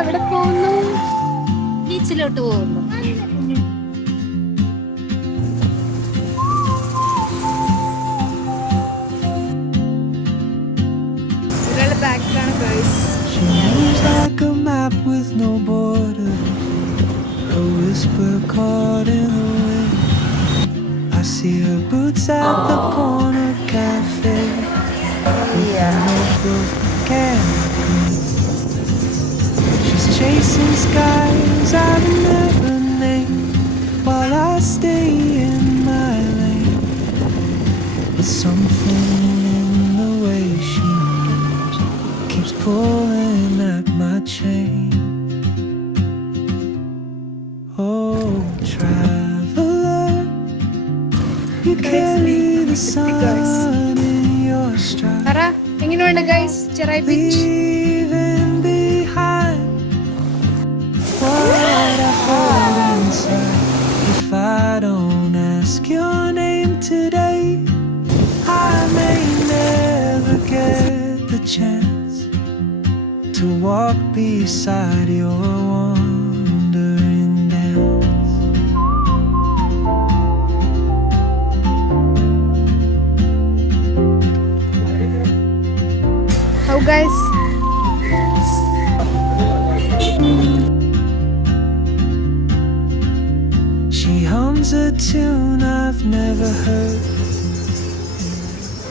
എവിടെ പോകുന്നു? ബീച്ചിലോട്ട് പോകുന്നു. ഒരാള് ബാക്കിലാണ് guys. Like a map with no border, a whisper caught in the wind. I see her boots at the corner cafe, with a notebook and green. She's chasing skies I've never named, while I stay in my lane. But something in the way she moves keeps pulling at my chain. Oh, traveler, you carry the sun in your stride, എങ്ങനെയുണ്ട് guys Cherai beach? leaving behind what I hold inside. If I don't ask your name today, I may never get the chance to walk beside your wandering dance. How guys? She hums a tune I've never heard,